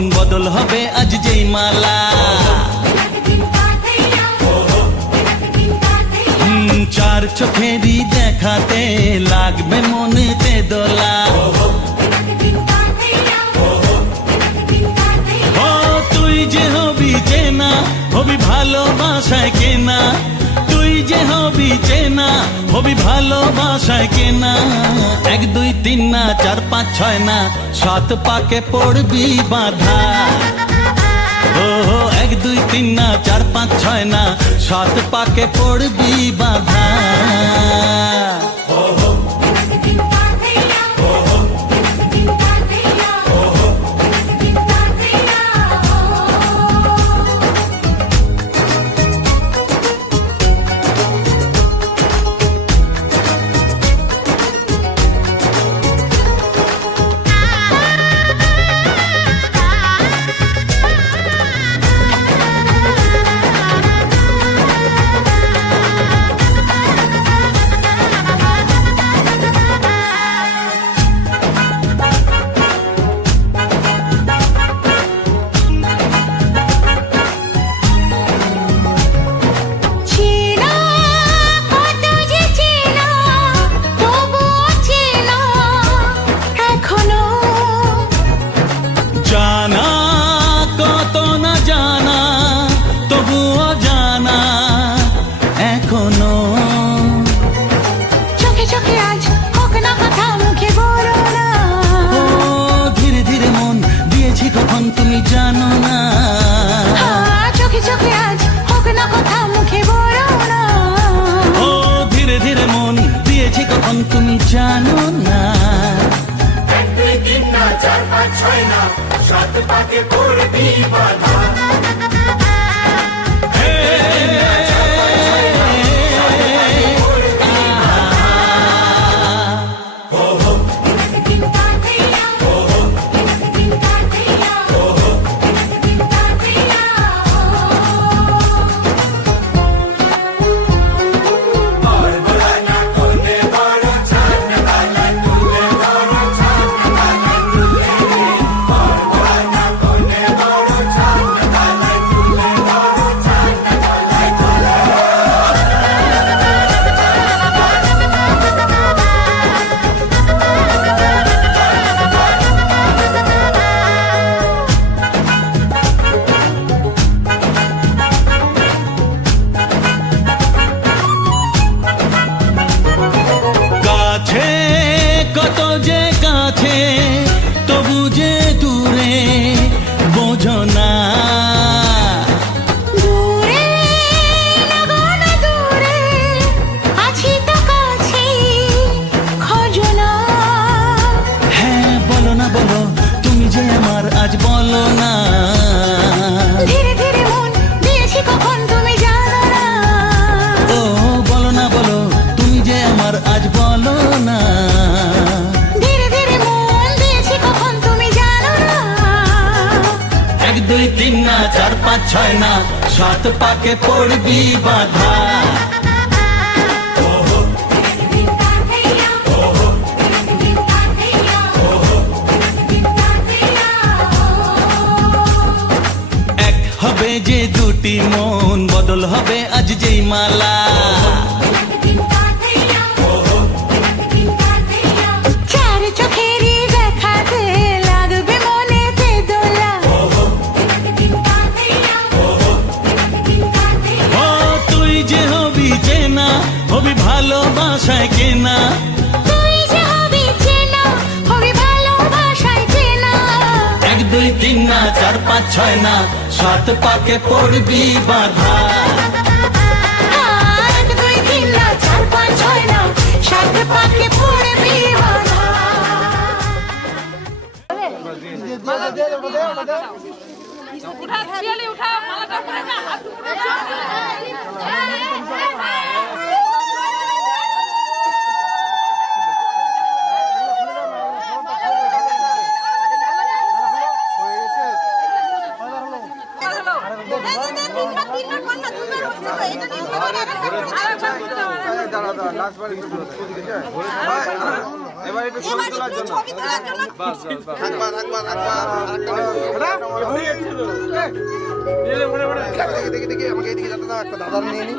মন বদল হবে আজ যেই মালা। চার চোখেরই দেখাতে লাগবে মনেতে দোলা। ও তুই যে হবি চেনা, হবি ভালোবাসায় কেনা। তুই যে হবি চেনা, হবি ভালোবাসায় কেনা। 1 2 3 না 4 5 6 না 7 পাকে পড়বি বাধা। ও 1 2 3 না 4 5 6 না 7 পাকে পড়বি বাধা। তুমি জানো না চোখে চোখে আজ হোক না কথা মুখে বলো না। ও ধীরে ধীরে মন দিয়েছি কখন তুমি জানো না। 1 2 3 না 4 5 6 না 7 পাকে পড়বি বাধা। তবু যে দূরে বোঝো না। দূরে লাগানো দূরে আছি তো কাছে খোঁজো না। হ্যাঁ বলো না বলো তুমি যে আমার আজ বলো না। ধীরে ধীরে মন দিয়েছি কখন তুমি জানো না। ও বলো না বলো তুমি যে আমার আজ বলো না। 1 2 3 না 4 5 6 না 7 পাকে পড়বি বাধা। এক হবে যে দুটি মন বদল হবে আজ যেই মালা। চার চোখেরই দেখাতে লাগবে মনেতে দোলা। ও তুই যে হবি চেনা, হবি ভালোবাসায় কেনা। তুই যে হবি চেনা, হবি ভালোবাসায় কেনা। 1 2 3 না 4 5 6 না 7 পাকে পড়বি বাধা। 1 2 3 না 4 5 6 না 7 পাকে পড়বি বাধা। उठा पियाली उठा मालाटा ऊपर ना हाथ ऊपर দাঁড়া লাস্ট বার এবার একটু ছবি তোলার জন্য বাস থাকবা দেখি দেখি আমাকে এদিকে যেতে দাও, একটা দাদা নিয়ে নি।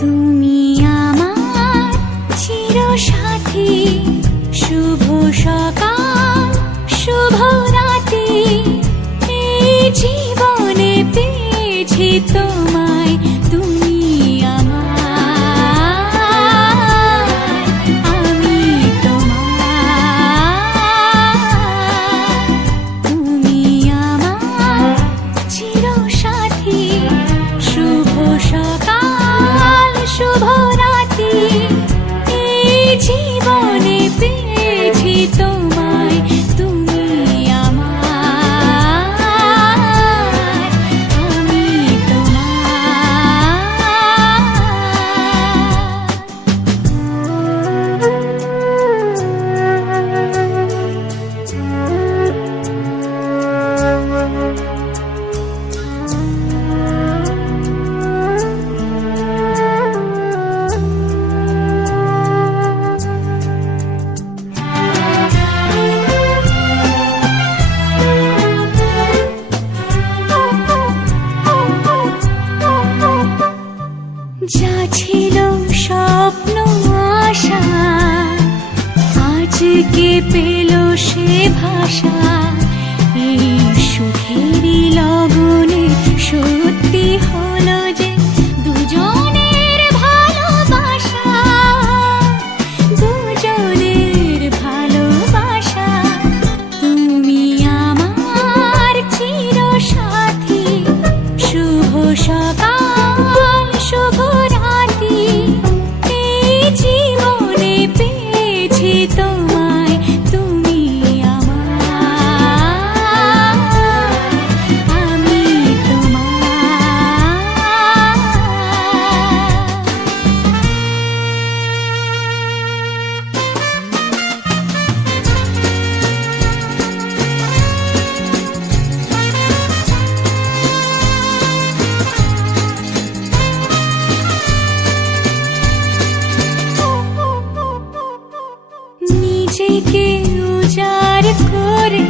তুমি আমার চিরসাথী, শুভ সকাল শুভ রাতি, এই জীবনে পেয়েছি তোমায়, তুমি আমার, আমি তোমার, তুমি আমার চিরসাথী, শুভ সকাল শুভ রাতি, এই জীবনে পেয়েছি তোমায়, তুমি আমার, আমি যা ছিল স্বপ্ন আশা, আজকে পেল সে ভাষা, এই সুখেরই লগনে সত্যি হলো যে দুজনের ভালোবাসা, দুজনের ভালোবাসা, তুমি আমার চিরসাথী, শুভ সকাল শুভ রাতি, এই জীবনে পেয়েছি তোমায়, তুমি আমার, আমি নিজেকে উজাড় করে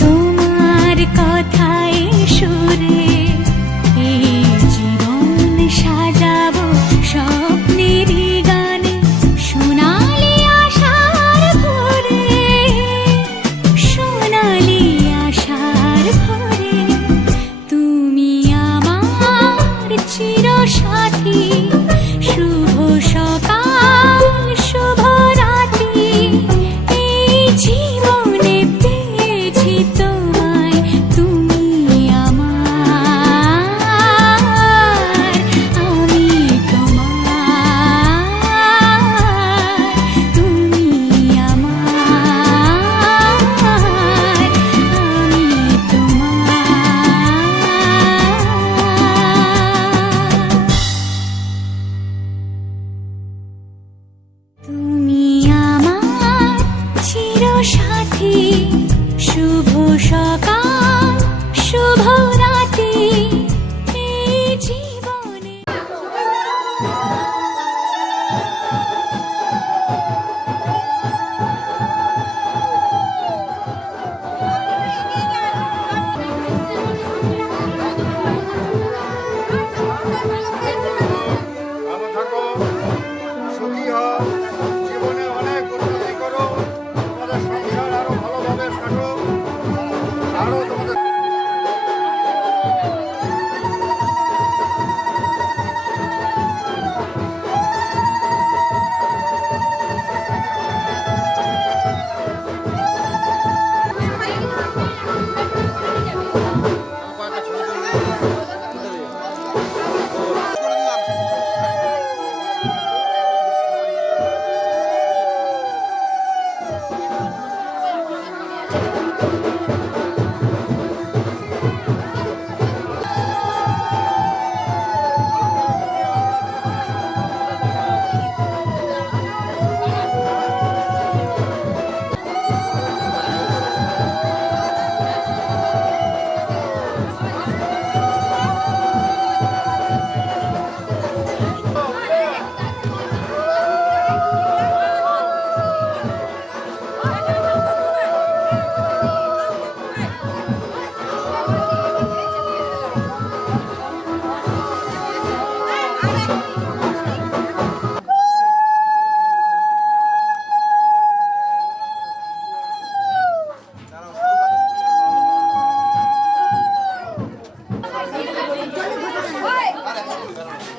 তোমার কথায় সুরে, এই জীবন সাজাবো স্বপ্নের গানে, সোনালি আশার ভোরে, সোনালি আশার ভোরে, তুমি আমার চিরসাথী, শুভ সকাল শুভ রাতি, এই জীবনে পেয়েছি তোমায়, তুমি আমার, আমি তোমার, তুমি আমার, আমি তোমার, তুমি আমার চিরসাথী।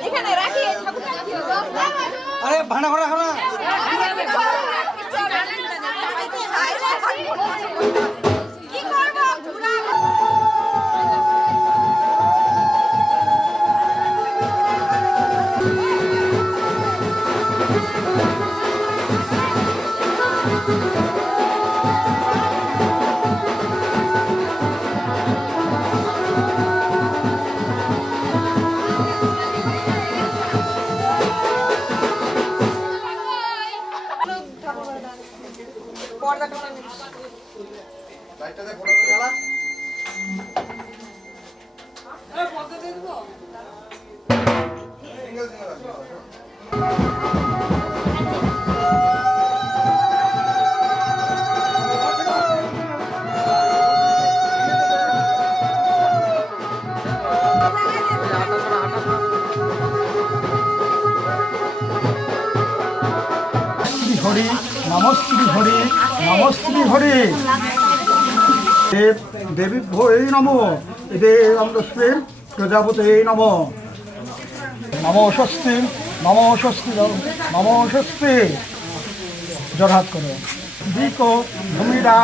এখানে রাখি ঠাকুরটা রাখি আরে ভাড়া ভাড়া ভাড়া কি করবো লাইটটাতে ফটো জ্বালা সিঙ্গেল সিঙ্গেল শ্রী হরি নমস্ত্রী হরি নমস্ত্রী হরি দেব দেবী ভৈ নম এদে অমৃতস্বে প্রজাপতে নম নমো স্বস্তি নমো স্বস্তি নমো স্বস্তি জড়হাত করো দিক ভূমিরা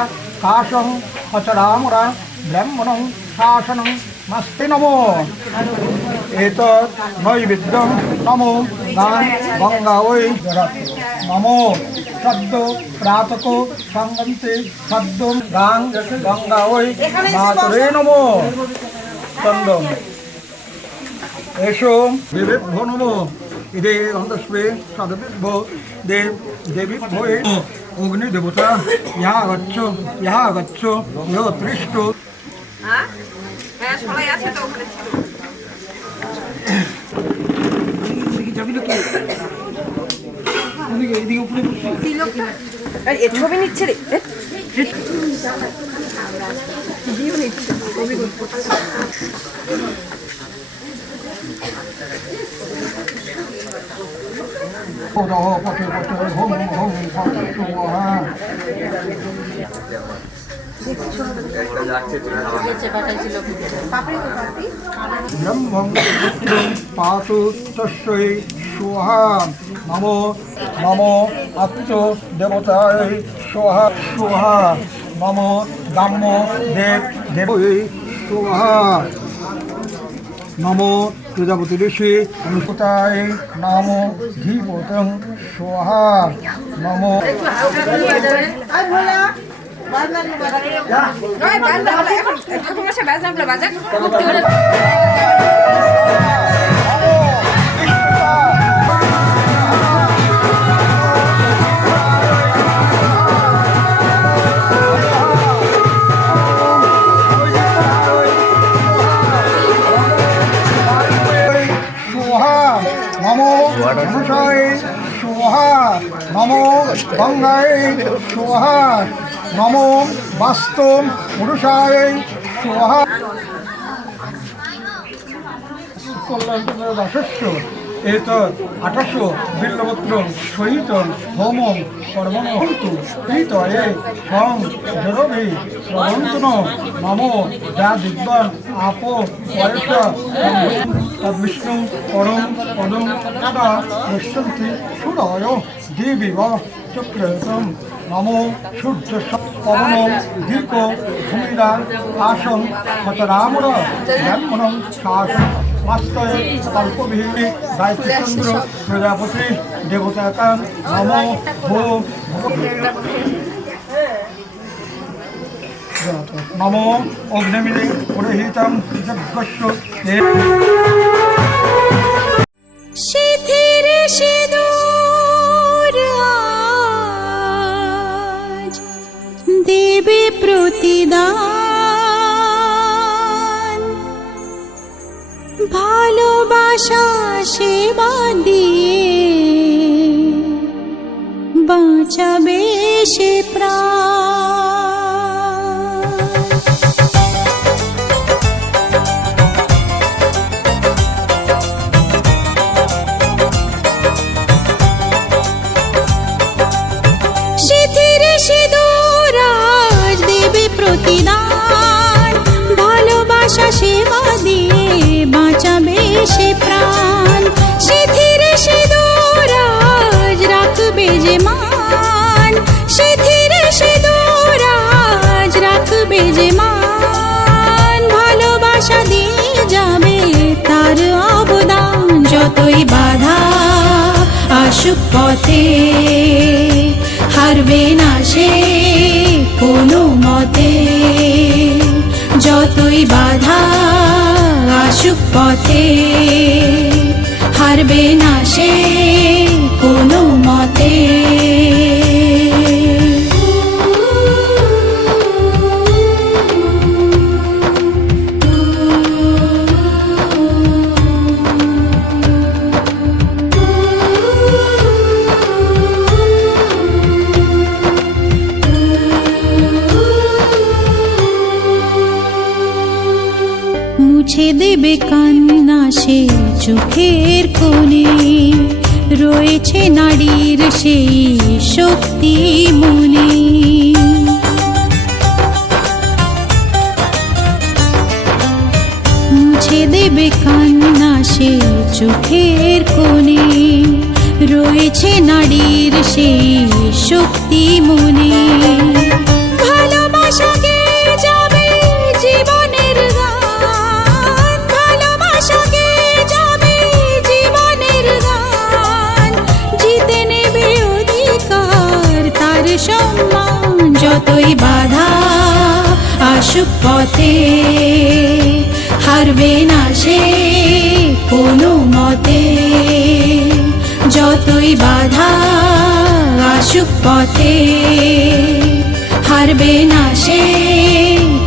কাশং অচরামরা ব্রাহ্মণং শাসনং নাস্তি নম এতৎ নৈবেদ্যং নমো গান গঙ্গা ওই জড়হাত করো নমো সদ্য প্রাতক সঙ্গন্তে সদ্য গাং গঙ্গা ওই মাতরে নম চন্দন এসো দেবেভ্যো নম ইদে অন্তস্পে সদবিভ্য দেব দেবীভ্যো অগ্নি দেবতা ইহা গচ্ছ ইহ তৃষ্ট হ্যাঁ সবাই আছে তো ওখানে ছবি নিচ্ছে রে পথে পথে হোম হোম শুভা ব্রহ্মং পাতু তস্যৈ স্বাহা নমো নমো আত্ম দেবতায় স্বাহা স্বাহা নমো ব্রহ্ম দেব দেবৈ স্বাহা নমো প্রজাপতি ঋষি অনুপতায় নমো ধীপতং স্বাহা নমো ঠাকুর মশাই বাজনা বাজাক নমো ধনুষায় স্বাহা নমো গঙ্গায় স্বাহা নমো বাস্তব পুরুষায় স্বাহা রসস্য এতৎ 18 বিল্লপত্র সহিত হোম কর্মণ হন্তু প্রীতয়ে সং জরভি শ্রবন্তন নমো যা দিব্যান আপো পয়স তদ্বিষ্ণু পরম পদম তদা পশ্যন্তি সুরয় দেবীব চক্রতম নমো সূর্য পবন দীর্ঘ ভূমিরা আসন হতরামর ব্রাহ্মণং শাসন মাস্তয় কল্পভিহি গায়ত্রীচন্দ্র প্রজাপতি দেবতাকান নমো ভো নমো অগ্নিমিলে পুরোহিতম যজ্ঞস্য শিথির সিঁদুর আজ দেবে প্রতিদান, ভালোবাসা সেবা দিয়ে বাঁচাবে সে প্রাণ। শিথির সিঁদুর আজ দেবে প্রতিদান, ভালোবাসা সেবা দিয়ে বাঁচাবে সে প্রাণ। শিথির সিঁদুর আজ রাখবে যে মান, শিথির সিঁদুর আজ রাখবে যে মান, ভালোবাসা দিয়ে যাবে তার অবদান। যতই বাধা আসুক পথে হারবে না সে কোনো মতে, যতই বাধা আসুক পথে হারবে না সে কোনো মতে। মুছে দেবে কান্না সে চোখের কোণে, রয়েছে নারীর সেই শক্তি মনে। মুছে দেবে কান্না সে চোখের কোণে, রয়েছে নারীর সেই শক্তি মনে। ভালোবাসাকে যাবে জীবনের গান, ভালোবাসাকে যাবে জীবনের গান, জিতে নেবে অধিকার তার সম্মান। যতই বাধা আসুক পথে হারবে না সে কোনো মতে, যতই বাধা আসুক পথে হারবে না সে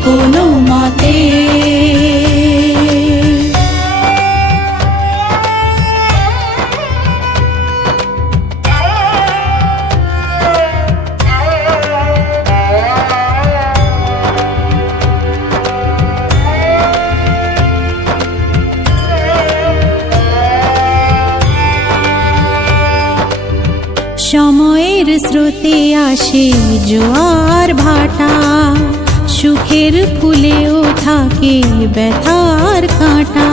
কোনো মতে। সময়ের স্রোতে আসে জোয়ার ভাটা, সুখের ফুলেও থাকে ব্যথার কাঁটা।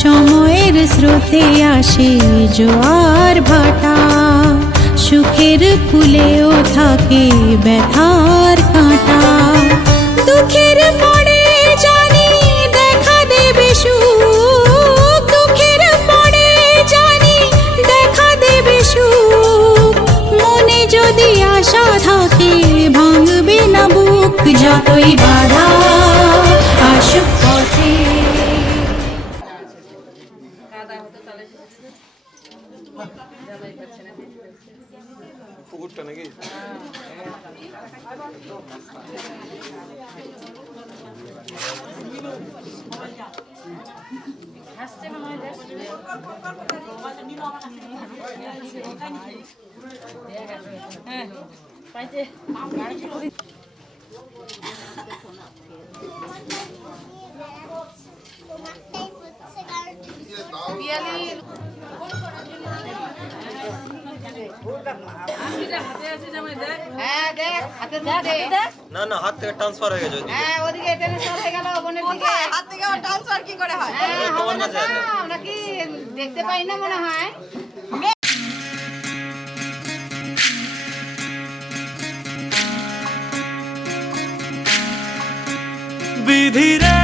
সময়ের স্রোতে আসে জোয়ার ভাটা, সুখের ফুলেও থাকে ব্যথার কাঁটা। দুঃখের পরে জানি দেখা দেবে সুখ, দুঃখের পরে জানি দেখা দেবে সুখ, মনে যদি আশা থাকে ভাঙবে না বুক। যতই বাধা আসুক পথে। পুকুরটা নাকি না না হাত থেকে ট্রান্সফার হয়ে গেছে। হ্যাঁ ওদিকে ট্রান্সফার হয়ে গেল বোনের দিকে। হাত থেকে ট্রান্সফার কি করে হয়? হ্যাঁ হবে না তো, আমরা কি দেখতে পাই না মনে হয়। বিধি রে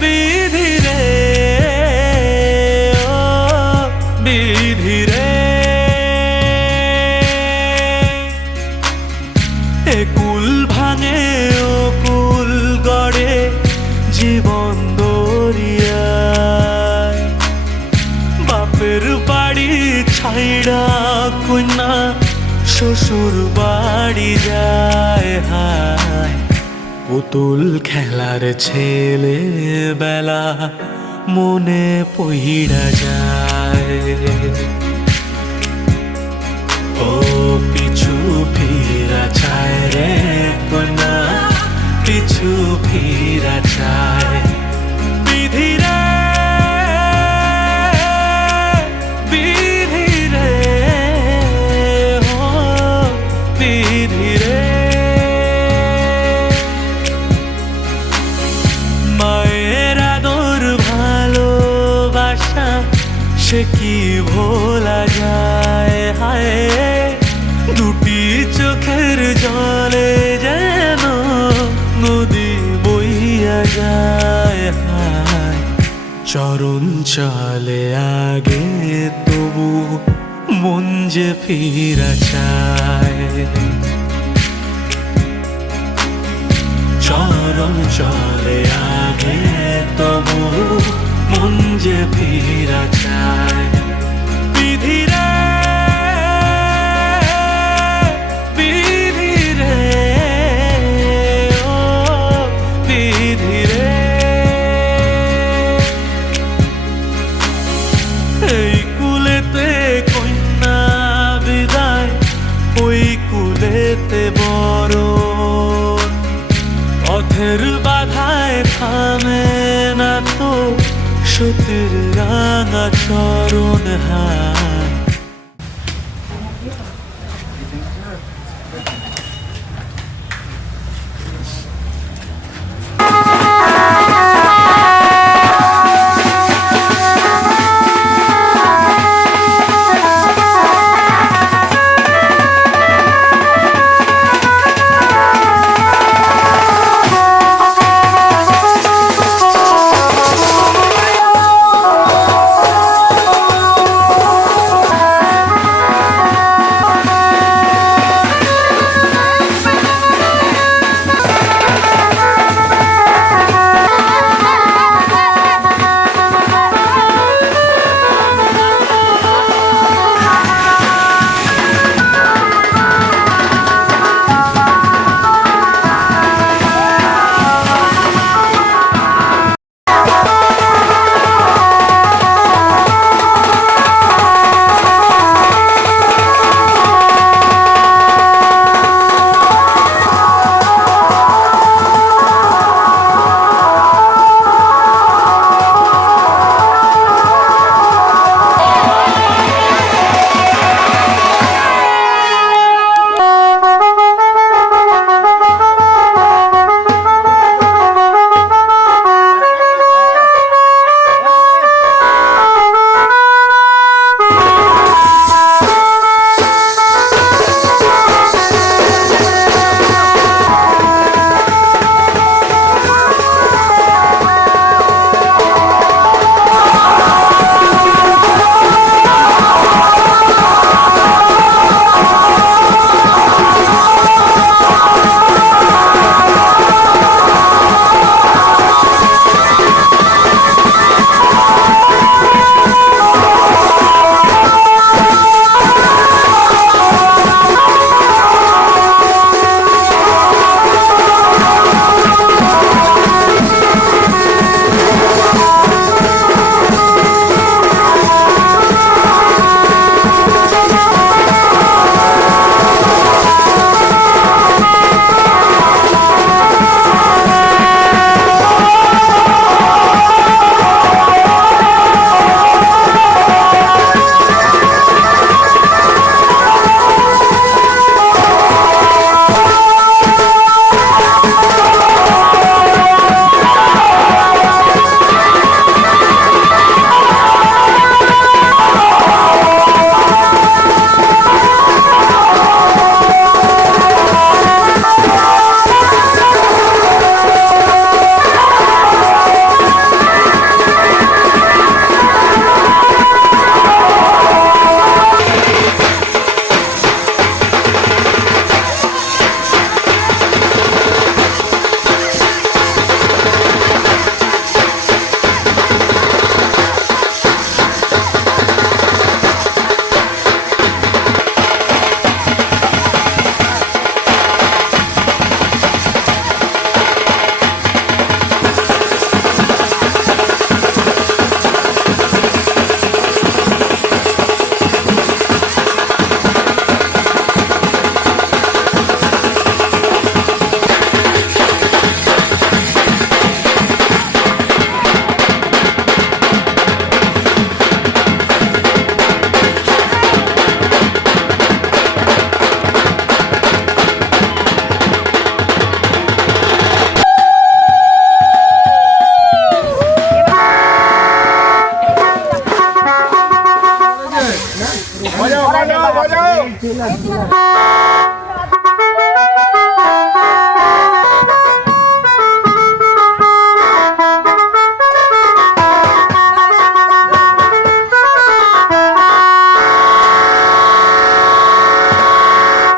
বিধি রে ও বিধি শ্বশুর বাড়ি যায় হায় পুতুল খেলার ছেলে বেলা মনে পইড়া যায় ও পিছু ফিরা চায় রে কোনা পিছু ফিরা চায় বিধি রে বিধি রে ও বিধি রে মায়ের আদর ভালোবাসা সে কি ভোলা যায় হায় দুটি চোখের জলে যেন নদী বইয়া যায় হায় চরণ চলে আগে তবু মন যে ফিরা চায় চরণ চলে আগে তবু মন যে ফিরা চায় বিধি রে বিধি রে ও বিধি রে এই কুলেতে কন্যা বিদায় ওই কুলেতে বড় পথের বাধায় থামে না তো সতীর রাঙা চরণ হায়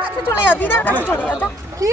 কাছে চলে যাও, দিদার কাছে চলে যাও, যাও। কি?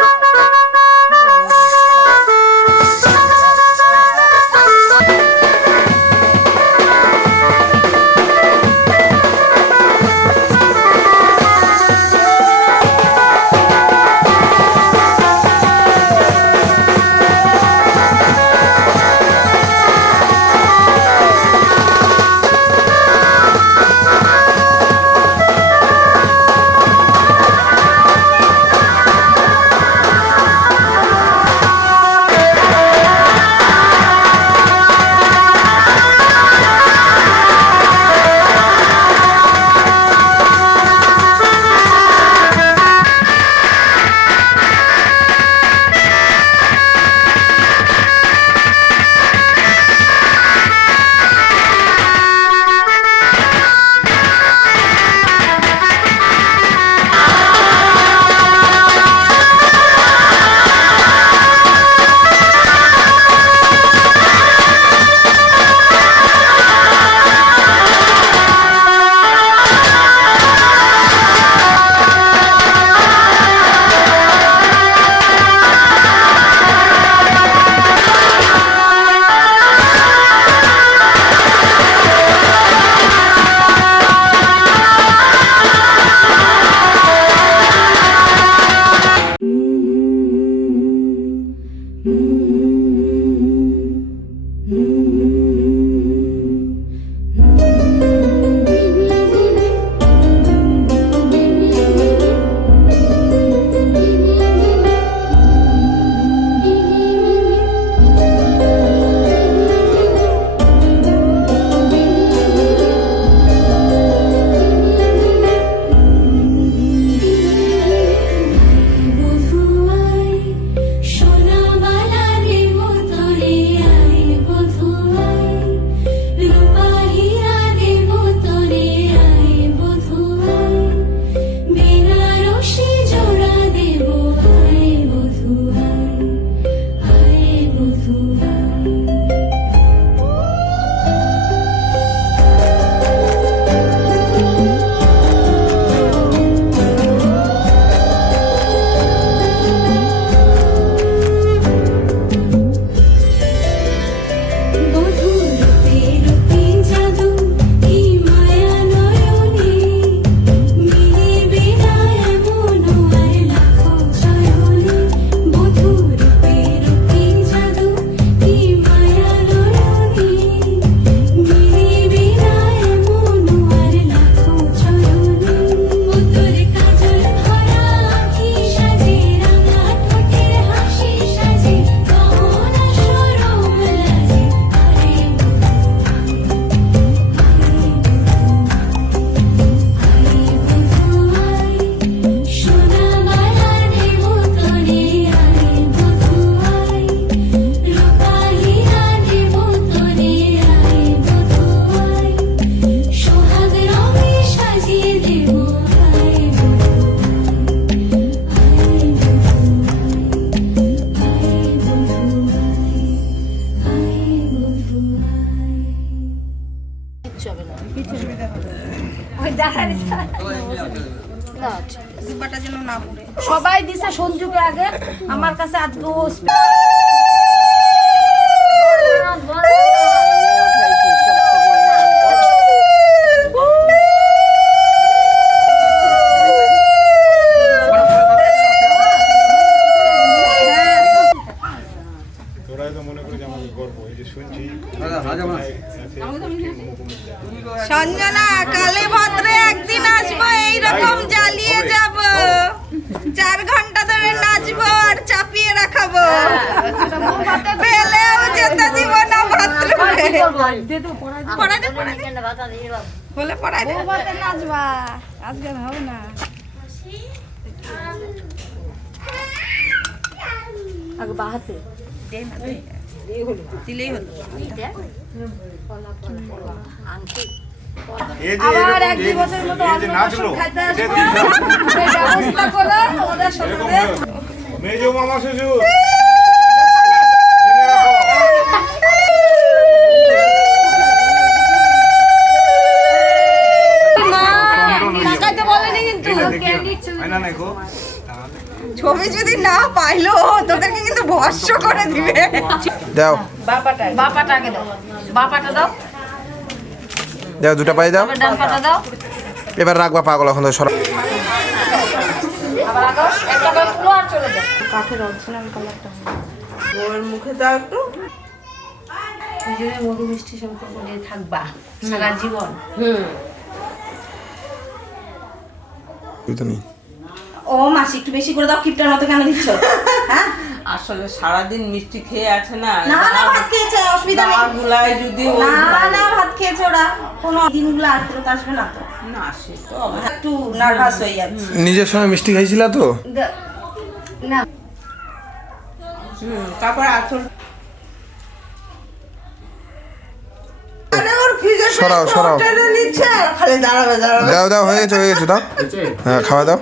জিব্বাটা যেন না পড়ে। সবাই দিছে সঞ্জুকে আগে, আমার কাছে আজকে ও সঞ্জনা, কালে ভদ্রে একদিন আসবো, এইরকম জ্বালিয়ে যাব, 4 ঘন্টা ধরে নাচবো আর চাপিয়ে রাখাবো, পেলেও যেতে দিব না বাথরুমে। বলে পড়াই দেবো, নাচবা আজকে হবে না। আগে বাহাতে দিলেই হলো। আংটি আবার এক দুই বছরের মতো অন্নপ্রাশন খাইতে আসবো সেই ব্যবস্থা করো তোমাদের সাথে মেজো মামা শ্বশুর টাকাইতে বলেনি কিন্তু ছবি যদি না পাইলো তোদেরকে কিন্তু ভস্য করে দিবে দাও বাপাটা আগে দাও বাপাটা দাও দাও দুটা পাই দাও ডান পাটা দাও এবার রাখবা পাগল এখন সর আবার আগো একটা করে তুলো আর চলে যাও ওর মুখে দাও একটু দুজনে মধু মিষ্টি সম্পর্ক নিয়ে থাকবা সারা জীবন ও মাসি একটু বেশি করে দাও কিপটার মতো কেন দিচ্ছ হ্যাঁ আসলে সারাদিন মিষ্টি খেয়ে আছে না না না ভাত খেয়েছে অসুবিধা নেই গুলাই যদি না না ভাত খেয়েছে ওরা কোনো দিনগুলো আর ফেরত আসবে না তো না সে তো একটু নার্ভাস হয়ে যাচ্ছে নিজের সময় মিষ্টি খাইছিলা তো না তারপর আচল সরাও সরাও নিচ্ছে খালি দাঁড়াবে দাও দাও হয়ে গেছে দাও হ্যাঁ খাওয়া দাও